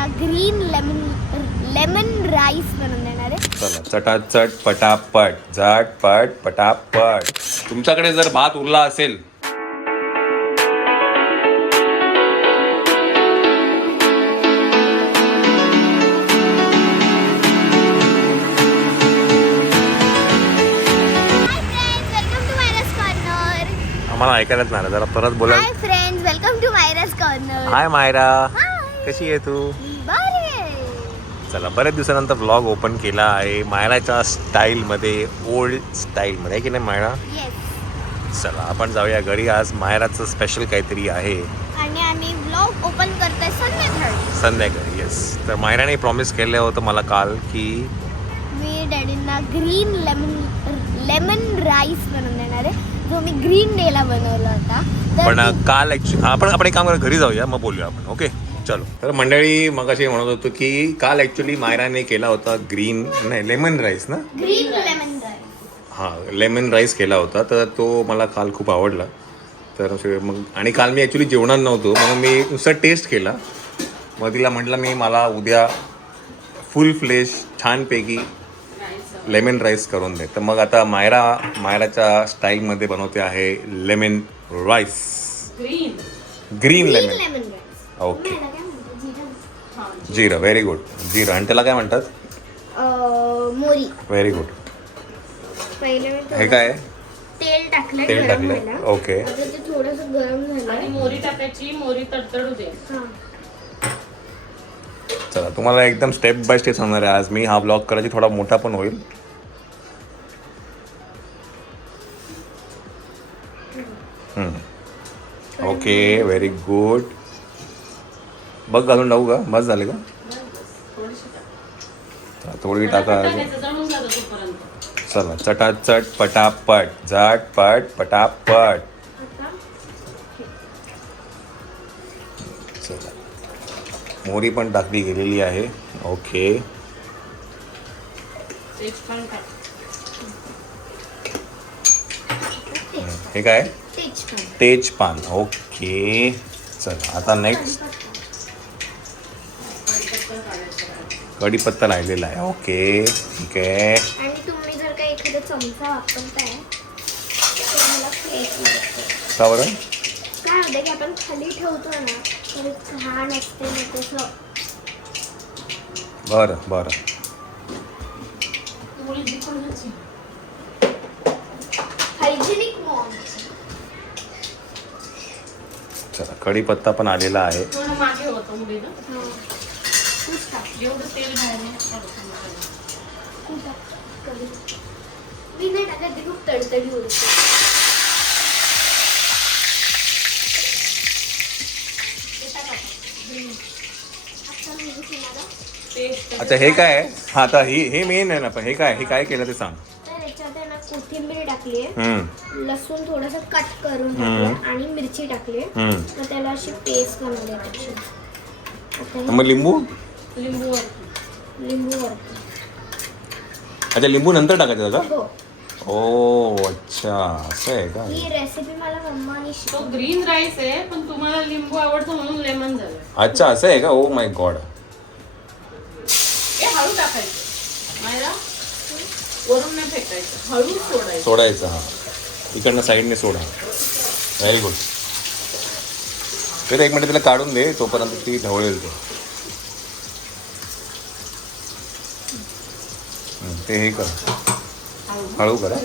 डॅडींना green lemon rice बनवून देणार आहे. चला चटाचट पटापट झटपट पटापट. तुमच्याकडे जर भात उरला असेल आम्हाला ऐकायलाच नाही जरा परत बोला. Hi friends, welcome to Myra's corner. Hi Myra, hi. कशी आहे तू? बरी आहे. चला बऱ्याच दिवसानंतर व्लॉग ओपन केला आहे मायराच्या स्टाईलमध्ये, ओल्ड स्टाईलमध्ये आहे की नाही मायरा? येस. चला आपण जाऊया घरी. आज मायराचं स्पेशल काहीतरी आहे आणि आम्ही ब्लॉग ओपन करतोय संध्याकाळी. येस, तर मायराने प्रॉमिस केलं होतं मला काल की मी डॅडींना ग्रीन लेमन राईस बनवून देणार आहे, जो मी ग्रीन डेला बनवला होता. पण काल आपण एक काम करूया, घरी जाऊया मग बोलूया आपण. ओके चलो. तर मंडळी मगाशी म्हणत होतो की काल ॲक्च्युली मायराने केला होता लेमन राईस ना? Green lemon rice. हां, लेमन राईस केला होता. तर तो मला काल खूप आवडला. तर मग आणि काल मी ॲक्च्युली जेवणार नव्हतो म्हणून मी नुसता टेस्ट केला. मग तिला म्हटलं मी मला उद्या फुल फ्लेश छानपैकी लेमन राईस करून दे. तर मग आता मायराच्या स्टाईलमध्ये बनवते आहे lemon rice. Green lemon. Rice. Okay. जिरं, व्हेरी गुड. जिरं. आणि त्याला काय म्हणतात? मोरी. Very good. पहिले हे काय? तेल टाकलं. तेल टाकलं. ओके. आता ते थोडंसं गरम झालं आणि मोरी टाकायची, मोरी तडतडू दे. चला तुम्हाला एकदम स्टेप बाय स्टेप सांगणार आहे आज मी. हा ब्लॉग करायची थोडा मोठा पण होईल. Okay, very good. बघ घालून टाकू का? बस झाले का? थोडी टाका. जळून जातं तोपर्यंत. चला चटाचट पटापट झटपट पटापट. चला मोहरी पण टाकली गेलेली आहे. ओके. तेजपान टाक. हे काय? तेजपान. तेजपान. ओके. चला आता नेक्स्ट कढीपत्ता राहिलेला आहे. ओके ठीक आहे. आणि तुम्ही जर का एखादा चमचा वापरताय तर मला फ्रेश लागतं. का बरं? काय होतं की आपण खाली ठेवतो ना तर छान असते ना तसं. बरं बरं. Hygienic Maugham. चला कढीपत्ता पण आलेला आहे. थोडं मागे होतं मुलीला. खूप टाक. एवढं तेल बाहेर नाही काढत. खूप टाक. कमी. मी नाही टाकत, ते खूप तडतडी उडते. अच्छा हे काय आहे? हा आता हे मेन आहे ना. पण हे काय केलं ते सांग. तर याच्यात आहे ना कोथिंबीर टाकली आहे, हम्म लसूण थोडंसं कट करून टाकलं आणि मिरची टाकली. हम्म. तर त्याला अशी पेस्ट बनवली आहे त्याची. आता मग लिंबू? लिंबू लिंबू वरती. अच्छा लिंबू नंतर टाकायचं का? हो. ओ अच्छा असं आहे का? ही रेसिपी मला मम्मानी तो शिकवली. ग्रीन राईस आहे, पण तुम्हाला लिंबू आवडतो म्हणून लेमन झालं. अच्छा असं आहे का? Oh my God. हे हळू टाकायचं मायरा, वरून नाही फेकायचं, हळू सोडायचं. सोडायचं. हा इकडनं साईडने सोडा. Very good. तर एक मिनिट तिला काढून दे तोपर्यंत ती ढवळेल. ते हे कर, हळू करा.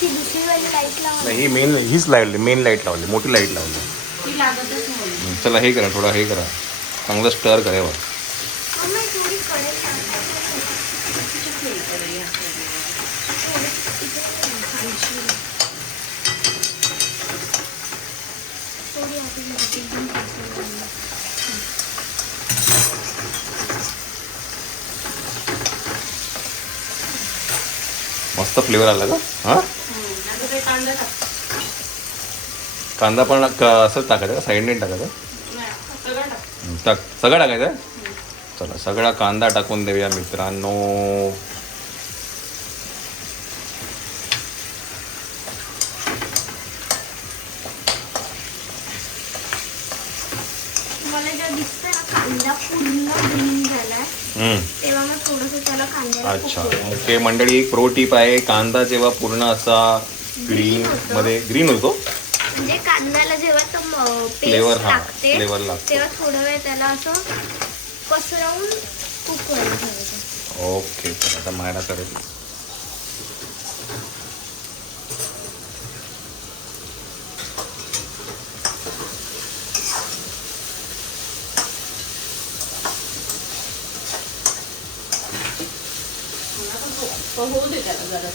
ती दुसरी वाली लाईट लावा. नाही हीच लाईट, मेन लाईट लावली, मोठी लाईट लावली. ती लागतच नाही. चला हे करा, थोडा हे करा, चांगलं स्टर करा. मम्मा थोडी कढई टाकायची. थोडी मस्त फ्लेवर आला का? हां आता ते कांदा टाक. कांदा पण असंच टाकायचं का? साईडने टाकायचं? नाही, सगळं टाक. टाक, सगळं टाकायचं आहे. चला सगळा कांदा टाकून देऊया मित्रांनो. दिसतंय ना कांदा पूर्ण ग्रीन झालाय तेव्हा मग थोडंसं त्याला कांद्याला अच्छा उकळून ओके मंडळी, एक प्रो टिप आहे, कांदा जेव्हा पूर्ण असा ग्रीन मध्ये ग्रीन होतो म्हणजे कांद्याला जेव्हा तो Flavor, पेस्ट हा, लागते flavor लागतो. तेव्हा थोडा वेळ त्याला असं पसरवून उकळायला ठेवायचं. ओके तर आता मायरा करेल. होऊ दे त्याला जरा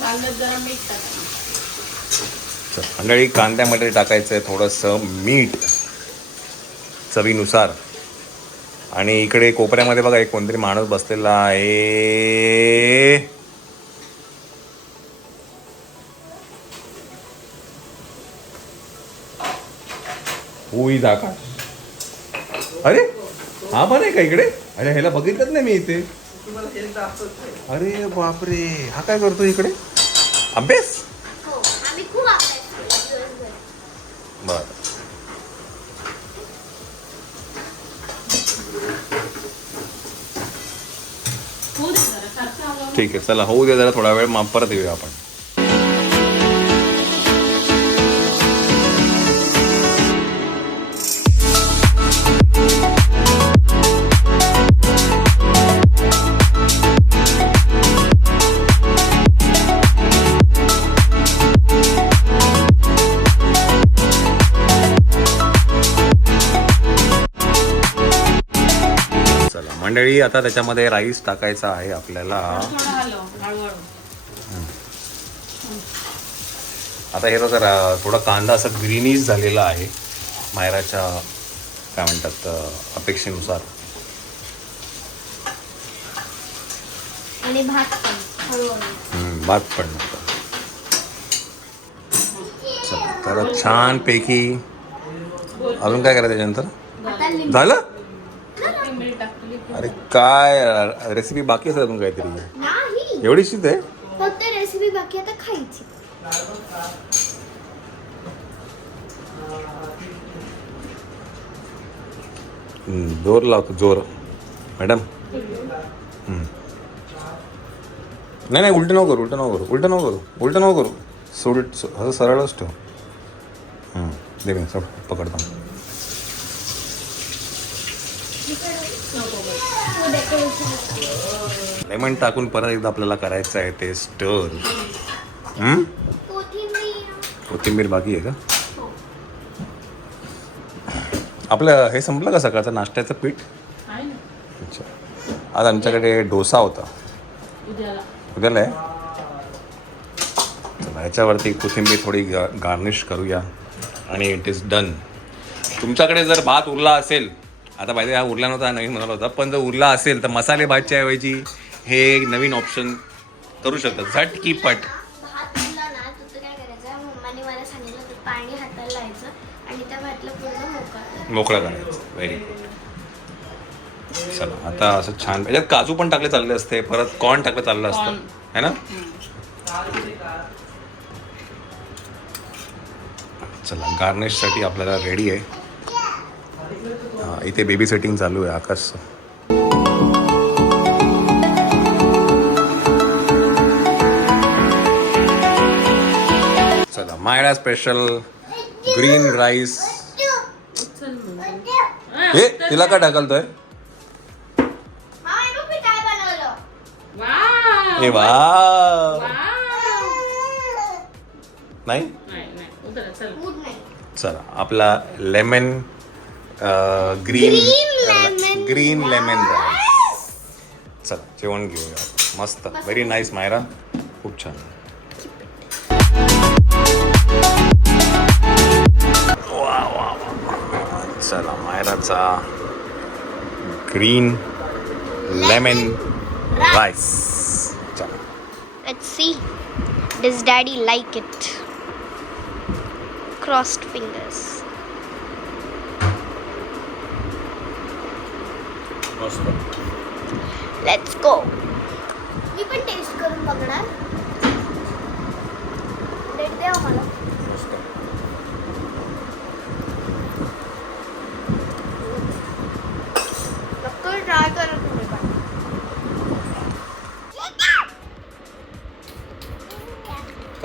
कांद्यात जरा मीठ टाकायचं. मंडळी कांद्यामध्ये टाकायचं आहे थोडंसं मीठ चवीनुसार. आणि इकडे कोपऱ्यामध्ये बघा एक कोणतरी माणूस बसलेला आहे. होई दाखा. अरे हा पण आहे का इकडे? अरे ह्याला बघितलंच नाही मी इथे. अरे बापरे, हा काय करतो इकडे? अभ्यास. हो आम्ही खूप अभ्यास केला दिवसभर. बर होऊ दे जरा सारखं हलवून. ठीक आहे, चला होऊ दे जरा थोडा वेळ, मग परत येऊया आपण. चला मंडळी, आता त्याच्यामध्ये राईस टाकायचा आहे आपल्याला. थोडं हलव हळूहळू. आता हे जरा थोडा कांदा असा ग्रीनिश झालेला आहे मायराच्या काय म्हणतात अपेक्षेनुसार. आणि भात पण हळूहळू. भात पण नव्हता. चला तर छानपैकी अजून काय करायचं त्याच्यानंतर? आता लिंबू. झालं? कोथिंबीर टाकली की अरे काय रेसिपी बाकी असेल अजून काहीतरी? नाही एवढीशीच आहे? फक्त रेसिपी बाकी आता खायची. जोर लावतो जोर मॅडम. नाही नाही, उलटं नको करू, उलटं नको करू, उलटं नको करू, उलटं नको करू. असं सरळच ठेव. दे मी सब पकडतो. लेमन टाकून परत एकदा आपल्याला करायचं आहे ते स्टर. कोथिंबीर. कोथिंबीर बाकी आहे का? आपलं हे संपलं का सकाळचं नाश्त्याचं पीठ? आहे ना अच्छा, आज आमच्याकडे डोसा होता. उद्याला. उद्याला आहे. चला ह्याच्यावरती कोथिंबीर थोडी गार्निश करूया आणि इट इज डन. तुमच्याकडे जर भात उरला असेल, आता पाहिजे हा उरला नव्हता, नवीन म्हणाला होता, पण जर उरला असेल तर मसाले भातच्या ऐवजी हे एक नवीन ऑप्शन करू शकतात, झट की पट. भात उरला ना तर काय करायचं, मम्माने मला सांगितलं तर पाणी हाताला लावायचं आणि त्या भातला पूर्ण मोकळं करायचं. Very good. चला आता असं छान, याच्यात काजू पण टाकले चालले असते, परत कॉर्न टाकलं चाललं असतं है ना. चला गार्निशसाठी आपल्याला रेडी आहे. इथे बेबी सेटिंग चालू आहे आकाश. चला मायरा स्पेशल ग्रीन राईस. चल मग. हे तिला का ढकलतोय? काय बनवलं. वाव. ए वा. वाव. नाही नाही नाही उतरा चल. मूड नाही. चला आपला लेमन ग्रीन लेमन राईस. चला जेवण घेऊया. मस्त, व्हेरी नाईस मायरा, खूप छान. वा वा वा. चला मायराचा ग्रीन लेमन राईस. चला Let's see. Does daddy like it? Crossed fingers. Let's go. मी पण टेस्ट करून बघणार. प्लेट द्या मला.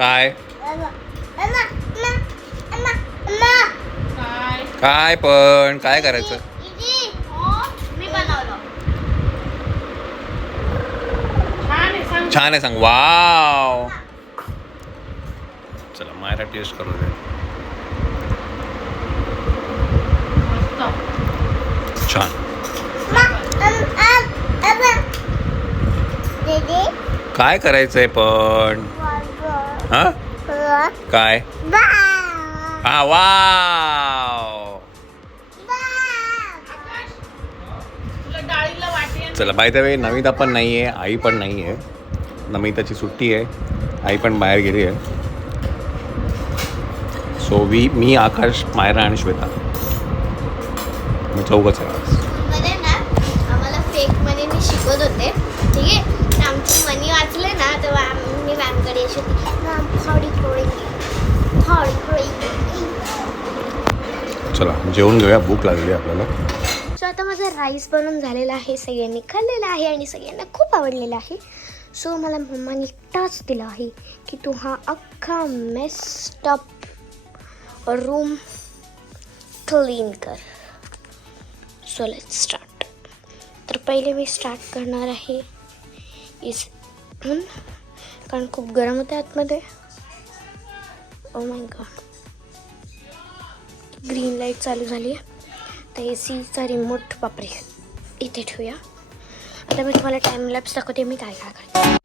काय काय काय पण काय करायचं मी बनवलं. छान आहे सांग. छान आहे सांग. वाव. चला मायरा टेस्ट करू दे. मस्त. छान. दीदी काय करायचंय पण हा काय हा वाव. तुला डाळीला वाटी आणि चला बाय द वे नमिता पण नाही आहे, आई पण नाही आहे. नमिताची सुट्टी आहे, आई पण बाहेर गेली आहे. सो मी आकाश, मायरा आणि श्वेता मी चौघच आहे आज. मध्ये ना आम्हाला फेक मनीने शिकवत होते. ठीक आहे. तर आमची मनी वाचले ना तेव्हा मी मॅमकडे अशी होती, मॅम थोडी थोडी थोडी थोडी. चला जेवण घेऊया, भूक लागली आपल्याला. सो आता माझा राईस बनवून झालेला आहे, सगळ्यांनी खाल्लेला आहे आणि सगळ्यांना खूप आवडलेला आहे. सो मला मम्माने टास्क दिला आहे की तू हा अख्खा मेस्टअप रूम क्लीन कर. So let's start. तर पहिले मी स्टार्ट करणार आहे इथून, कारण खूप गरम होते आतमध्ये. Oh my God, green light चालू झाली आहे. तर ए सीचा रिमोट बापरे इथे ठेवूया. आता मी तुम्हाला टाईम लॅप्स दाखवते मी काय काय करते.